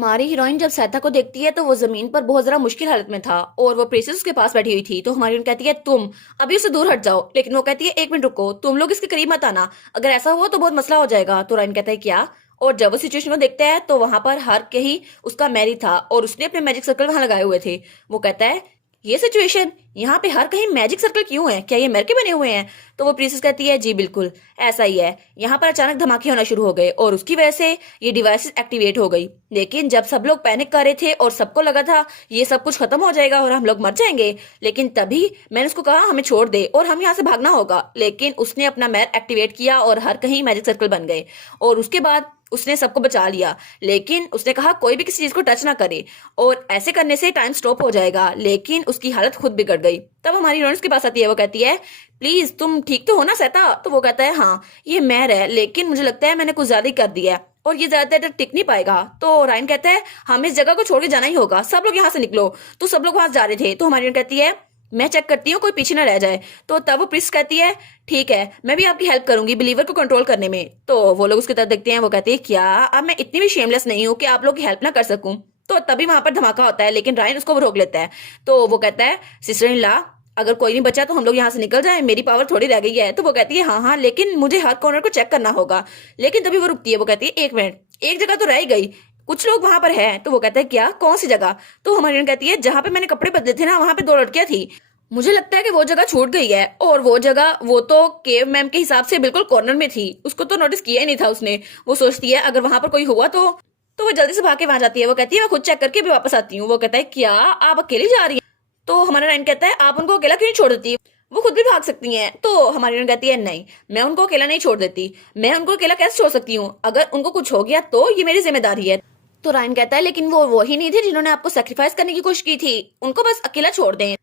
हमारी हीरोइन जब सैथा को देखती है तो वो जमीन पर बहुत जरा मुश्किल हालत में था और वो प्रिंसेस उसके पास बैठी हुई थी। तो हमारी हीरोइन कहती है तुम अभी उससे दूर हट जाओ, लेकिन वो कहती है एक मिनट रुको, तुम लोग इसके करीब मत आना, अगर ऐसा हुआ तो बहुत मसला हो जाएगा। तो रायन कहता है क्या। और जब वो सिचुएशन को देखते हैं तो वहां पर हर के ही उसका मैरी था और उसने अपने मैजिक सर्कल वहां लगाए हुए थे। वो कहता है ये सिचुएशन, यहाँ पे हर कहीं मैजिक सर्कल क्यों है, क्या ये मिरर के बने हुए हैं। तो वो प्रिंसेस कहती है जी बिल्कुल ऐसा ही है, यहाँ पर अचानक धमाके होना शुरू हो गए और उसकी वजह से ये डिवाइसेस एक्टिवेट हो गई। लेकिन जब सब लोग पैनिक कर रहे थे और सबको लगा था ये सब कुछ खत्म हो जाएगा और हम लोग मर जाएंगे, लेकिन तभी मैंने उसको कहा हमें छोड़ दे और हम यहाँ से भागना होगा, लेकिन उसने अपना मैर एक्टिवेट किया और हर कहीं मैजिक सर्कल बन गए और उसके बाद उसने सबको बचा लिया। लेकिन उसने कहा कोई भी किसी चीज को टच ना करे और ऐसे करने से टाइम स्टॉप हो जाएगा, लेकिन उसकी हालत खुद बिगड़ गई। तब हमारी हीरोइन उसके पास आती है, वो कहती है प्लीज तुम ठीक तो हो ना सहता। तो वो कहता है हाँ ये मैर है, लेकिन मुझे लगता है मैंने कुछ ज्यादा ही कर दिया है और ये ज्यादा देर टिक नहीं पाएगा। तो रायन कहता है हमें इस जगह को छोड़ के जाना ही होगा, सब लोग यहाँ से निकलो। तो सब लोग वहां जा रहे थे। तो हमारी हीरोइन कहती है मैं चेक करती हूँ कोई पीछे ना रह जाए। तो तब वो प्रिंस कहती है ठीक है मैं भी आपकी हेल्प करूंगी बिलीवर को कंट्रोल करने में। तो वो लोग उसकी तरफ देखते हैं, वो कहती है क्या अब मैं इतनी भी शेमलेस नहीं हूँ कि आप लोग की हेल्प ना कर सकूं। तो तभी वहां पर धमाका होता है, लेकिन रायन उसको रोक लेता है। तो वो कहता है सिस्टर इन ला अगर कोई नहीं बचा तो हम लोग यहाँ से निकल जाए, मेरी पावर थोड़ी रह गई है। तो वो कहती है हाँ हाँ लेकिन मुझे हर कॉर्नर को चेक करना होगा। लेकिन तभी वो रुकती है, वो कहती है एक मिनट, एक जगह तो रह ही गई, कुछ लोग वहां पर है। तो वो कहता है क्या कौन सी जगह। तो हमारी कहती है जहां पे मैंने कपड़े बदले थे ना वहां पे दो लड़कियां थी, मुझे लगता है कि वो जगह छूट गई है। और वो जगह वो तो केव मैम के हिसाब से बिल्कुल कॉर्नर में थी, उसको तो नोटिस किया ही नहीं था उसने। वो सोचती है अगर वहां पर कोई हुआ तो वो जल्दी से भाग के वहां जाती है। वो कहती है मैं खुद चेक करके भी वापस आती हूँ। वो कहता है क्या आप अकेली जा रही हैं। तो हमारा नाइन कहता है आप उनको अकेला क्यों नहीं छोड़ देती, वो खुद भी भाग सकती हैं। तो हमारी नाइन कहती है नहीं मैं उनको अकेला नहीं छोड़ देती, मैं उनको अकेला कैसे छोड़ सकती हूँ, अगर उनको कुछ हो गया तो ये मेरी जिम्मेदारी है। तो रायन कहता है लेकिन वो वही नहीं थे जिन्होंने आपको सेक्रीफाइस करने की कोशिश की थी, उनको बस अकेला छोड़ दें।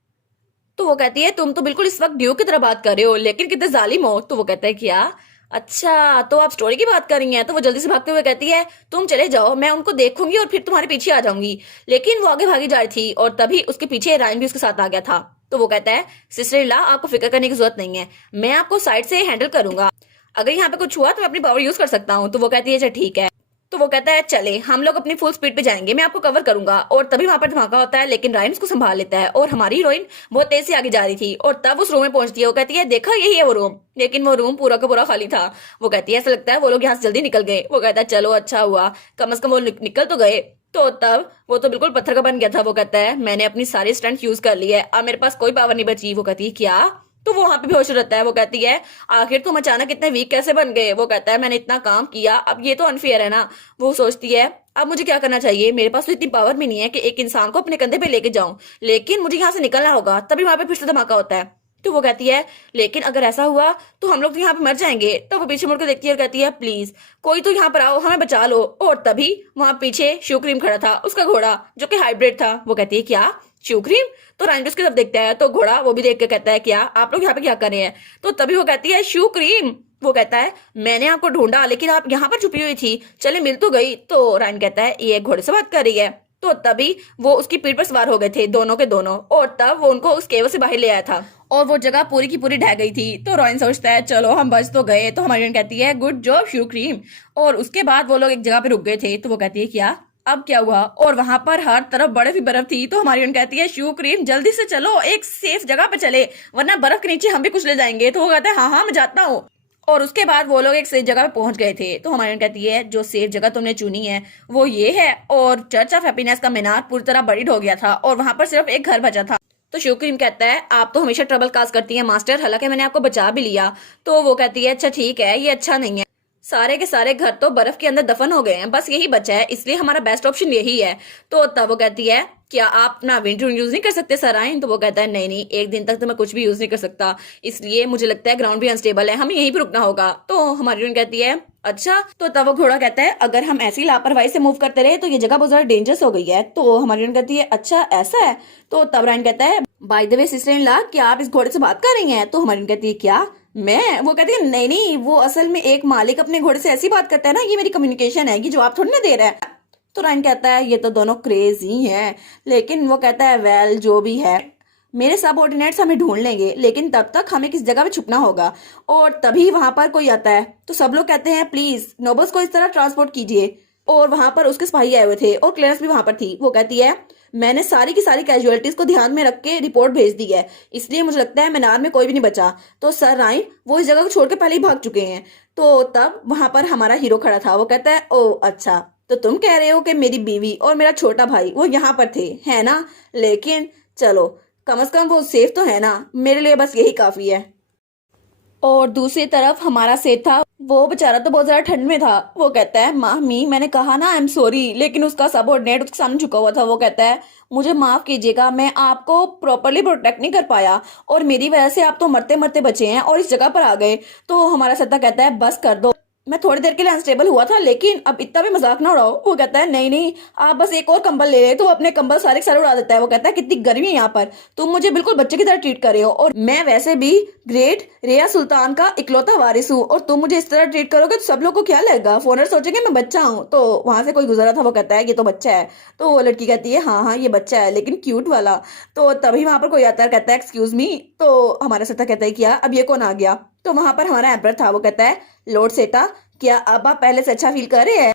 तो वो कहती है तुम तो बिल्कुल इस वक्त ड्यू की तरह बात कर रहे हो, लेकिन कितने जालिम हो। तो वो कहता है क्या अच्छा तो आप स्टोरी की बात कर रही हैं। तो वो जल्दी से भागते हुए कहती है तुम चले जाओ, मैं उनको देखूंगी और फिर तुम्हारे पीछे आ जाऊंगी। लेकिन वो आगे भागी जा रही थी और तभी उसके पीछे रायन भी उसके साथ आ गया था। तो वो कहता है सिस्टर इन लॉ आपको फिक्र करने की जरूरत नहीं है, मैं आपको साइड से हैंडल करूंगा, अगर यहाँ पे कुछ हुआ तो मैं अपनी पावर यूज कर सकता हूँ। तो वो कहती है अच्छा ठीक है। तो वो कहता है चले हम लोग अपनी फुल स्पीड पे जाएंगे, मैं आपको कवर करूंगा। और तभी वहां पर धमाका होता है, लेकिन रायन उसको संभाल लेता है और हमारी हीरोइन बहुत तेज से आगे जा रही थी और तब उस रूम में पहुंचती है। वो कहती है देखा यही है वो रूम, लेकिन वो रूम पूरा का पूरा खाली था। वो कहती है ऐसा लगता है वो लोग यहाँ से जल्दी निकल गए। वो कहता है चलो अच्छा हुआ, कम से कम वो निकल तो गए। तो तब वो तो बिल्कुल पत्थर का बन गया था। वो कहता है मैंने अपनी सारी स्ट्रेंथ यूज कर ली है, अब मेरे पास कोई पावर नहीं बची। वो कहती है क्या। तो वो वहां पे बेहोश रहता है। वो कहती है आखिर तुम अचानक इतने वीक कैसे बन गए। वो कहता है मैंने इतना काम किया, अब ये तो अनफेयर है ना। वो सोचती है अब मुझे क्या करना चाहिए, मेरे पास तो इतनी पावर भी नहीं है कि एक इंसान को अपने कंधे पे लेके जाऊं, लेकिन मुझे यहाँ से निकलना होगा। तभी वहां पे फिर से धमाका होता है। तो वो कहती है लेकिन अगर ऐसा हुआ तो हम लोग तो यहाँ पे मर जाएंगे। तब वो पीछे मुड़कर देखती है और कहती है प्लीज कोई तो यहाँ पर आओ, हमें बचा लो। और तभी वहां पीछे शुक्रीम खड़ा था, उसका घोड़ा जो कि हाइब्रिड था। वो कहती है क्या शुक्रीम। तो राइनोस की तरफ देखता है तो घोड़ा वो भी देख के कहता है क्या आप लोग यहाँ पे क्या कर रहे हैं। तो तभी वो कहती है शुक्रीम। वो कहता है मैंने आपको ढूंढा लेकिन आप यहाँ पर छुपी हुई थी, चले मिल तो गई। तो रायन कहता है ये घोड़े से बात कर रही है। तो तभी वो उसकी पीठ पर सवार हो गए थे दोनों के दोनों और तब वो उनको उस केव से बाहर ले आया था और वो जगह पूरी की पूरी ढह गई थी। तो रॉयन सोचता है चलो हम बच तो गए। तो हमारी कहती है गुड जॉब शू क्रीम। और उसके बाद वो लोग एक जगह पे रुक गए थे। तो वो कहती है क्या अब क्या हुआ, और वहां पर हर तरफ बर्फ ही बर्फ थी। तो हमारी कहती है शू क्रीम जल्दी से चलो, एक सेफ जगह पे चले वरना बर्फ के नीचे हम भी कुछ ले जाएंगे। तो वो कहता है हाँ हाँ मैं जाता हूँ। और उसके बाद वो लोग एक सेफ जगह पे पहुंच गए थे। तो हमारी कहती है जो सेफ जगह तुमने चुनी है वो ये है। और चर्च ऑफ हैप्पीनेस का मीनार पूरी तरह बरीड हो गया था और वहां पर सिर्फ एक घर बचा था। तो शुक्रीम कहता है आप तो हमेशा ट्रबल काज करती हैं मास्टर, हालांकि मैंने आपको बचा भी लिया। तो वो कहती है अच्छा ठीक है ये अच्छा नहीं है, सारे के सारे घर तो बर्फ के अंदर दफन हो गए हैं, बस यही बचा है, इसलिए हमारा बेस्ट ऑप्शन यही है। तो तब वो कहती है क्या आप अपना विंड रूम यूज नहीं कर सकते सर आइन। तो वो कहता है नहीं नहीं एक दिन तक तो मैं कुछ भी यूज नहीं कर सकता, इसलिए मुझे लगता है ग्राउंड भी अनस्टेबल है, हमें यहीं पे रुकना होगा। तो हमारी रूम कहती है अच्छा। तो तब वो घोड़ा कहता है अगर हम ऐसी लापरवाही से मूव करते रहे तो ये जगह बहुत ज्यादा डेंजरस हो गई है। तो हमारी रूम कहती है अच्छा ऐसा है। तो तब रायन कहता है by the way sister in law क्या आप इस घोड़े से बात कर रही हैं। तो हमारी रूम कहती है क्या मैं। वो कहती है नहीं नहीं वो असल में एक मालिक अपने घोड़े से ऐसी बात करता है ना, ये मेरी कम्युनिकेशन है, ये जवाब थोड़ी ना दे रहा है। तो रायन कहता है ये तो दोनों क्रेजी हैं, लेकिन वो कहता है वेल जो भी है मेरे सबऑर्डिनेट्स हमें ढूंढ लेंगे, लेकिन तब तक हमें किस जगह पे छुपना होगा। और तभी वहां पर कोई आता है तो सब लोग कहते हैं प्लीज नोबल्स को इस तरह ट्रांसपोर्ट कीजिए। और वहां पर उसके सिपाही आए हुए थे और क्लेरेंस भी वहां पर थी। वो कहती है मैंने सारी की सारी कैजुअलिटीज को ध्यान में रख के रिपोर्ट भेज दी है, इसलिए मुझे लगता है मीनार में कोई भी नहीं बचा। तो सर राइन वो इस जगह को छोड़ के पहले ही भाग चुके हैं। तो तब वहां पर हमारा हीरो खड़ा था। वो कहता है ओ अच्छा, तो तुम कह रहे हो कि मेरी बीवी और मेरा छोटा भाई वो यहाँ पर थे, है ना? लेकिन चलो कम से कम वो सेफ तो है ना, मेरे लिए बस यही काफी है। और दूसरी तरफ हमारा सेठ था, वो बेचारा तो बहुत ज्यादा ठंड में था। वो कहता है मामी मैंने कहा ना आई एम सॉरी, लेकिन उसका सबऑर्डिनेट उसके सामने झुका हुआ था। वो कहता है मुझे माफ कीजिएगा, मैं आपको प्रॉपरली प्रोटेक्ट नहीं कर पाया और मेरी वजह से आप तो मरते मरते बचे हैं और इस जगह पर आ गए। तो हमारा सत्ता कहता है बस कर दो, मैं थोड़ी देर के लिए अनस्टेबल हुआ था, लेकिन अब इतना भी मजाक ना उड़ाओ। वो कहता है नहीं नहीं, आप बस एक और कंबल ले रहे, तो वो अपने कंबल सारे के सारे उड़ा देता है। वो कहता है कितनी गर्मी है यहाँ पर, तुम मुझे बिल्कुल बच्चे की तरह ट्रीट कर रहे हो और मैं वैसे भी ग्रेट रेया सुल्तान का इकलौता वारिस हूँ और तुम मुझे इस तरह ट्रीट करोगे तो सब लोग को क्या लगेगा, फॉरनर सोचेंगे मैं बच्चा हूँ। तो वहां से कोई गुजरा था, वो कहता है ये तो बच्चा है। तो वो लड़की कहती है हाँ हाँ ये बच्चा है, लेकिन क्यूट वाला। तो तभी वहां पर कोई आता है, कहता है एक्सक्यूज मी। तो हमारा सत्ता कहता है क्या अब ये कौन आ गया? तो वहां पर हमारा एम्पर था। वो कहता है लॉर्ड सेटा, क्या अब आप पहले से अच्छा फील कर रहे हैं?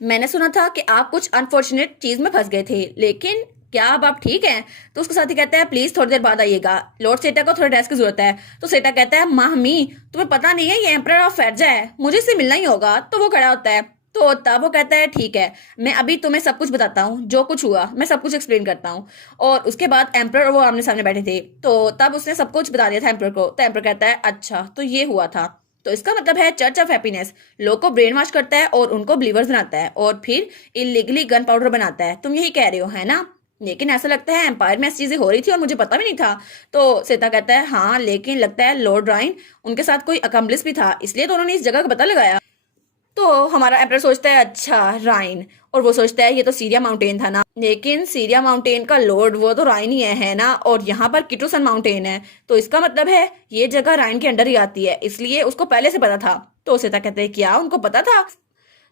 मैंने सुना था कि आप कुछ अनफॉर्चुनेट चीज में फंस गए थे, लेकिन क्या अब आप ठीक हैं? तो उसके साथ ही कहता है प्लीज थोड़ी देर बाद आइएगा, लॉर्ड सेटा को थोड़ा रेस्ट की जरूरत है। तो सेटा कहता है मामी तुम्हें पता नहीं है ये एम्परर ऑफ फैरजा है, मुझे इससे मिलना ही होगा। तो वो खड़ा होता है। तो तब वो कहता है ठीक है, मैं अभी तुम्हें सब कुछ बताता हूँ, जो कुछ हुआ मैं सब कुछ एक्सप्लेन करता हूँ। और उसके बाद एम्परर और वो आमने सामने बैठे थे, तो तब उसने सब कुछ बता दिया था एम्परर को। तो एम्परर कहता है अच्छा तो ये हुआ था, तो इसका मतलब है चर्च ऑफ हैप्पीनेस लोग को ब्रेन वॉश करता है और उनको बिलीवर्स बनाता है और फिर इलीगली गन पाउडर बनाता है, तुम यही कह रहे हो है ना? लेकिन ऐसा लगता है एम्पायर में ऐसी चीजें हो रही थी और मुझे पता भी नहीं था। तो सीता कहता है हाँ, लेकिन लगता है लॉर्ड राइन उनके साथ कोई अकम्प्लिस भी था, इसलिए तो उन्होंने इस जगह का पता लगाया। तो हमारा एम्परर सोचता है अच्छा राइन, और वो सोचता है ये तो सीरिया माउंटेन था ना, लेकिन सीरिया माउंटेन का लॉर्ड वो तो राइन ही है ना? और यहाँ पर किटोसन माउंटेन है, तो इसका मतलब है ये जगह राइन के अंडर ही आती है, इसलिए उसको पहले से पता था। तो सीता कहते हैं क्या उनको पता था?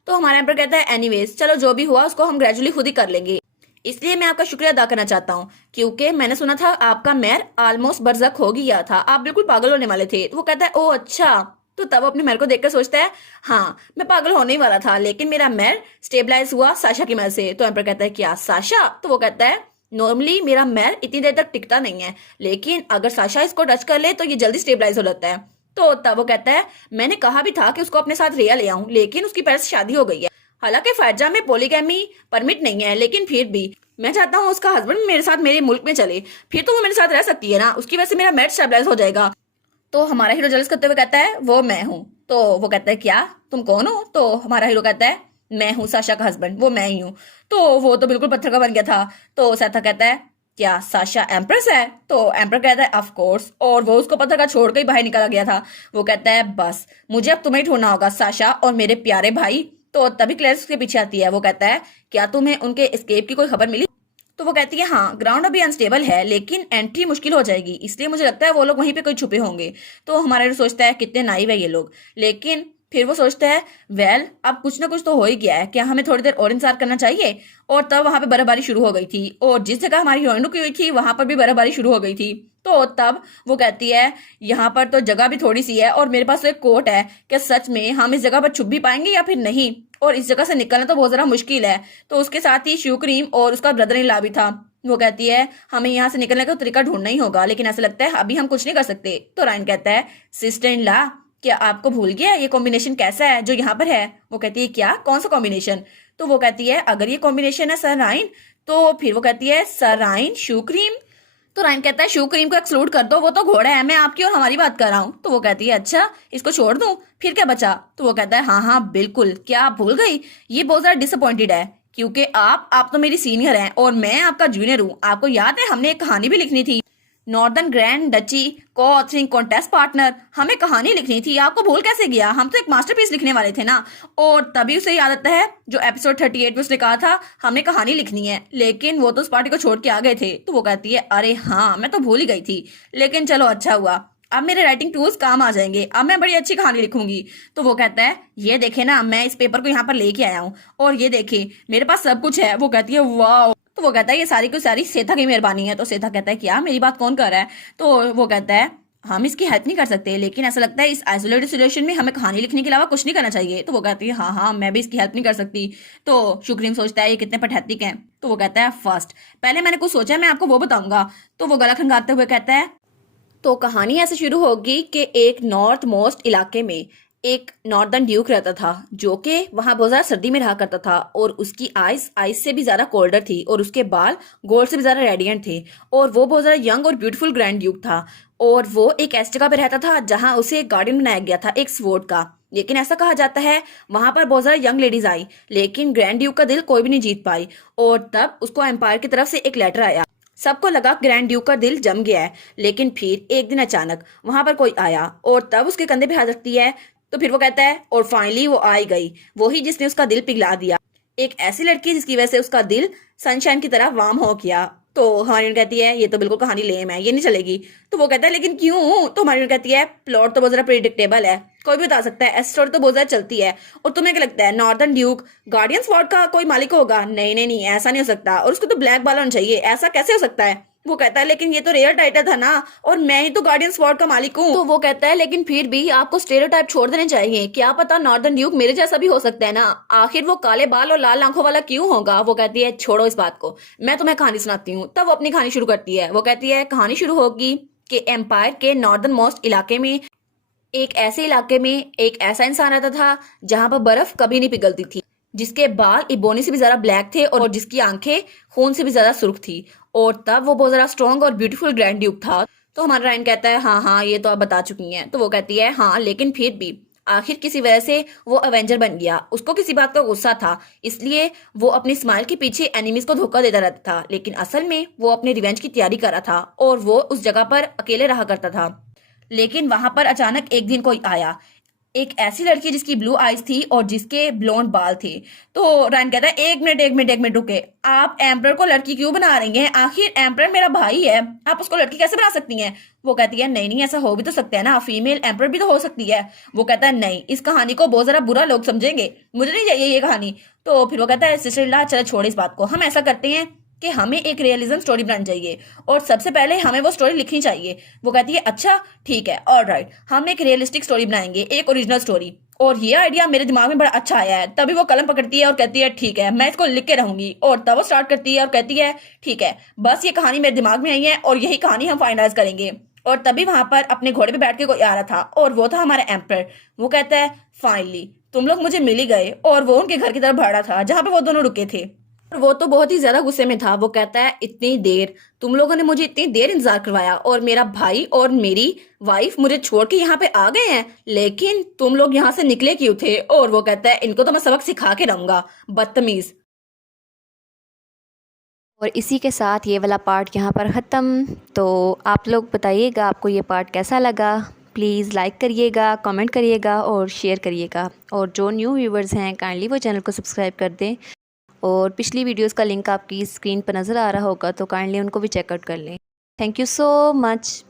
तो हमारा एम्परर कहता है एनीवेज चलो जो भी हुआ उसको हम ग्रेजुअली खुद ही कर लेंगे, इसलिए मैं आपका शुक्रिया अदा करना चाहता हूँ, क्योंकि मैंने सुना था आपका मेयर ऑलमोस्ट बरज़क हो गया था, आप बिल्कुल पागल होने वाले थे। तो वो कहता है ओ अच्छा। तो तब अपने मेयर को देखकर सोचता है हाँ मैं पागल होने ही वाला था, लेकिन मेरा मेयर स्टेबलाइज हुआ साशा की मदद से। तो एम्पर कहता है क्या साशा? तो वो कहता है नॉर्मली मेरा मेयर इतनी देर तक टिकता नहीं है, लेकिन अगर साशा इसको टच कर ले तो ये जल्दी स्टेबलाइज हो जाता है। तो तब वो कहता है मैंने कहा भी था कि उसको अपने साथ रिया ले आऊं, लेकिन उसकी पहले से शादी हो गई है। हालांकि फायजा में पोलीगैमी परमिट नहीं है, लेकिन फिर भी मैं चाहता हूँ उसका हस्बैंड मेरे साथ मेरे मुल्क में चले, फिर तो वो मेरे साथ रह सकती है ना, उसकी वजह से मेरा मैरिज स्टेबलाइज हो जाएगा। तो हमारा हीरो जलस करते हुए कहता है वो मैं हूँ। तो वो कहता है क्या तुम कौन हो? तो हमारा हीरो कहता है मैं हूँ साशा का हस्बैंड, वो मैं ही हूँ। तो वो तो बिल्कुल पत्थर का बन गया था। तो सैथा कहता है क्या साशा एम्प्रेस है? तो एम्पर कहता है ऑफ कोर्स, और वो उसको पत्थर का छोड़ के ही बाहर निकला गया था। वो कहता है बस मुझे अब तुम्हें ढूंढना होगा साशा और मेरे प्यारे भाई। तो तभी क्लेरिस उसके पीछे आती है। वो कहता है क्या तुम्हें उनके एस्केप की कोई खबर मिली? तो वो कहती है हाँ ग्राउंड अभी अनस्टेबल है, लेकिन एंट्री मुश्किल हो जाएगी, इसलिए मुझे लगता है वो लोग वहीं पे कोई छुपे होंगे। तो हमारा हीरो सोचता है कितने नाइव है ये लोग, लेकिन फिर वो सोचता है वेल अब कुछ ना कुछ तो हो ही गया है, क्या हमें थोड़ी देर और इंतजार करना चाहिए? और तब वहां पे बर्फबारी शुरू हो गई थी, और जिस जगह हमारी हीरोइन रुकी हुई थी वहां पर भी बर्फबारी शुरू हो गई थी। तो तब वो कहती है यहाँ पर तो जगह भी थोड़ी सी है और मेरे पास तो एक कोट है, क्या सच में हम इस जगह पर छुप भी पाएंगे या फिर नहीं? और इस जगह से निकलना तो बहुत ज्यादा मुश्किल है। तो उसके साथ ही शिव क्रीम और उसका ब्रदर इन लॉ भी था। वो कहती है हमें यहाँ से निकलने का तरीका ढूंढना ही होगा, लेकिन ऐसा लगता है अभी हम कुछ नहीं कर सकते। तो रायन कहता है सिस्टर इन लॉ क्या आपको भूल गया ये कॉम्बिनेशन कैसा है जो यहाँ पर है? वो कहती है क्या कौन सा कॉम्बिनेशन? तो वो कहती है अगर ये कॉम्बिनेशन है सर रायन, तो फिर वो कहती है सर रायन शू क्रीम। तो रायन कहता है शू क्रीम को एक्सक्लूड कर दो, वो तो घोड़ा है, मैं आपकी और हमारी बात कर रहा हूँ। तो वो कहती है अच्छा इसको छोड़ दूं, फिर क्या बचा? तो वो कहता है हाँ हाँ बिल्कुल, क्या आप भूल गई? ये बहुत ज्यादा डिसअपॉइंटेड है क्योंकि आप तो मेरी सीनियर हैं और मैं आपका जूनियर हूँ। आपको याद है हमने एक कहानी भी लिखनी थी, नॉर्दर्न ग्रैंड डची को ऑथरिंग कॉन्टेस्ट पार्टनर, हमें कहानी लिखनी थी, आपको भूल कैसे गया? हम तो एक मास्टरपीस लिखने वाले थे ना। और तभी उसे याद आता है जो एपिसोड 38 में उसने कहा था हमें कहानी लिखनी है, लेकिन वो तो उस पार्टी को छोड़ के आ गए थे। तो वो कहती है अरे हाँ मैं तो भूल ही गई थी, लेकिन चलो अच्छा हुआ, अब मेरे राइटिंग टूल्स काम आ जाएंगे, अब मैं बड़ी अच्छी कहानी लिखूंगी। तो वो कहता है ये देखे ना मैं इस पेपर को यहाँ पर लेके आया हूँ और ये देखे मेरे पास सब कुछ है। वो कहती है वाह। तो वो कहता है ये सारी की सारी सेथा की मेहरबानी है। तो सेथा कहता है क्या मेरी बात कौन कर रहा है? तो वो कहता है हम इसकी हेल्प नहीं कर सकते, लेकिन ऐसा लगता है इस आइसोलेटेड सिचुएशन में हमें कहानी लिखने के अलावा कुछ नहीं करना चाहिए। तो वो कहती है हाँ हाँ मैं भी इसकी हेल्प नहीं कर सकती। तो शुक्रीम सोचता है ये कितने पठैतिक हैं। तो वो कहता है फर्स्ट पहले मैंने कुछ सोचा है, मैं आपको वो बताऊंगा। तो वो गला खंगाते हुए कहता है तो कहानी ऐसे शुरू होगी कि एक नॉर्थ मोस्ट इलाके में एक नॉर्दर्न ड्यूक रहता था, जो कि वहां बहुत ज्यादा सर्दी में रहा करता था, और उसकी आइस आइस से भी ज्यादा कोल्डर थी, और उसके बाल गोल्ड से भी ज्यादा रेडियंट थे, और वो बहुत ज्यादा यंग और ब्यूटीफुल ग्रैंड ड्यूक था। और वो एक ऐसी जगह पे रहता था जहां उसे एक गार्डन बनाया गया था एक स्वॉर्ड का। लेकिन ऐसा कहा जाता है वहां पर बहुत ज्यादा यंग लेडीज आई, लेकिन ग्रैंड ड्यूक का दिल कोई भी नहीं जीत पाई। और तब उसको एम्पायर की तरफ से एक लेटर आया। सबको लगा ग्रैंड ड्यूक का दिल जम गया है, लेकिन फिर एक दिन अचानक वहां पर कोई आया और तब उसके कंधे पे हाथ रखती है। तो फिर वो कहता है और फाइनली वो आई गई, वही जिसने उसका दिल पिघला दिया, एक ऐसी लड़की जिसकी वजह से उसका दिल सनशाइन की तरह वार्म हो गया। तो हमारी कहती है ये तो बिल्कुल कहानी लेम है, ये नहीं चलेगी। तो वो कहता है लेकिन क्यों? तो हमारी कहती है प्लॉट तो बहुत ज्यादा प्रिडिक्टेबल है, कोई भी बता सकता है, ऐसी स्टोरी तो बहुत ज्यादा चलती है। और तुम्हें क्या लगता है नॉर्दर्न ड्यूक गार्डियन स्वॉर्ड का कोई मालिक होगा? नहीं नहीं नहीं, ऐसा नहीं हो सकता, और उसको तो ब्लैक बाल होना चाहिए, ऐसा कैसे हो सकता है? वो कहता है लेकिन ये तो रेयर टाइटल था ना, और मैं ही तो गार्डियन स्वॉर्ड का मालिक हूँ। तो वो कहता है लेकिन फिर भी आपको स्टेरियोटाइप छोड़ देने चाहिए, क्या पता नॉर्दर्न ड्यूक मेरे जैसा भी हो सकता है ना, आखिर वो काले बाल और लाल आंखों वाला क्यों होगा? वो कहती है छोड़ो इस बात को, मैं तुम्हें कहानी सुनाती हूँ। तब वो अपनी कहानी शुरू करती है। वो कहती है कहानी शुरू होगी कि एम्पायर के नॉर्दर्न मोस्ट इलाके में एक ऐसे इलाके में एक ऐसा इंसान रहता था जहां पर बर्फ कभी नहीं पिघलती थी, जिसके बाल इबोनी से भी ज्यादा ब्लैक थे और जिसकी आंखें खून से भी ज्यादा सुर्ख थी। और तब वो बहुत ज्यादा स्ट्रॉन्ग और ब्यूटीफुल ग्रैंड ड्यूक था। तो हमारा रायन कहता है हाँ हाँ ये तो आप बता चुकी हैं। तो वो कहती है हाँ लेकिन फिर भी आखिर किसी वजह से वो अवेंजर बन गया, उसको किसी बात का गुस्सा था, इसलिए वो अपनी स्माइल के पीछे एनिमीज को धोखा देता रहता था, लेकिन असल में वो अपने रिवेंज की तैयारी कर रहा था और वो उस जगह पर अकेले रहा करता था। लेकिन वहां पर अचानक एक दिन कोई आया, एक ऐसी लड़की जिसकी ब्लू आईज थी और जिसके ब्लॉन्ड बाल थे। तो रायन कहता है एक मिनट एक मिनट एक मिनट रुके, आप एम्पर को लड़की क्यों बना रही हैं? आखिर एम्पर मेरा भाई है, आप उसको लड़की कैसे बना सकती हैं? वो कहती है नहीं नहीं ऐसा हो भी तो सकता है ना, फीमेल एम्पर भी तो हो सकती है। वो कहता है नहीं, इस कहानी को बहुत जरा बुरा लोग समझेंगे, मुझे नहीं चाहिए ये कहानी। तो फिर वो कहता है सिस्टर चलो छोड़ इस बात को, हम ऐसा करते हैं कि हमें एक रियलिज्म स्टोरी बनानी चाहिए और सबसे पहले हमें वो स्टोरी लिखनी चाहिए। वो कहती है अच्छा ठीक है ऑल राइट, हम एक रियलिस्टिक स्टोरी बनाएंगे, एक ओरिजिनल स्टोरी। और ये आइडिया मेरे दिमाग में बड़ा अच्छा आया है। तभी वो कलम पकड़ती है और कहती है ठीक है मैं इसको लिख के रहूंगी। और तब वो स्टार्ट करती है और कहती है ठीक है बस ये कहानी मेरे दिमाग में आई है और यही कहानी हम फाइनलाइज करेंगे। और तभी वहां पर अपने घोड़े पे बैठ के कोई आ रहा था और वो था हमारा एम्पर। वो कहता है फाइनली तुम लोग मुझे मिल ही गए, और वो उनके घर की तरफ भाड़ा था जहां पे वो दोनों रुके थे। और वो तो बहुत ही ज्यादा गुस्से में था। वो कहता है इतनी देर तुम लोगों ने मुझे इतनी देर इंतजार करवाया और मेरा भाई और मेरी वाइफ मुझे छोड़ के यहाँ पे आ गए हैं, लेकिन तुम लोग यहाँ से निकले क्यों थे? और वो कहता है इनको तो मैं सबक सिखा के रहूंगा, बदतमीज। और इसी के साथ ये वाला पार्ट यहाँ पर ख़त्म। तो आप लोग बताइएगा आपको ये पार्ट कैसा लगा। प्लीज़ लाइक करिएगा, कमेंट करिएगा और शेयर करिएगा। और जो न्यू व्यूवर्स हैं काइंडली वो चैनल को सब्सक्राइब कर दें। और पिछली वीडियोस का लिंक आपकी स्क्रीन पर नज़र आ रहा होगा, तो काइंडली उनको भी चेकआउट कर लें। Thank you so much.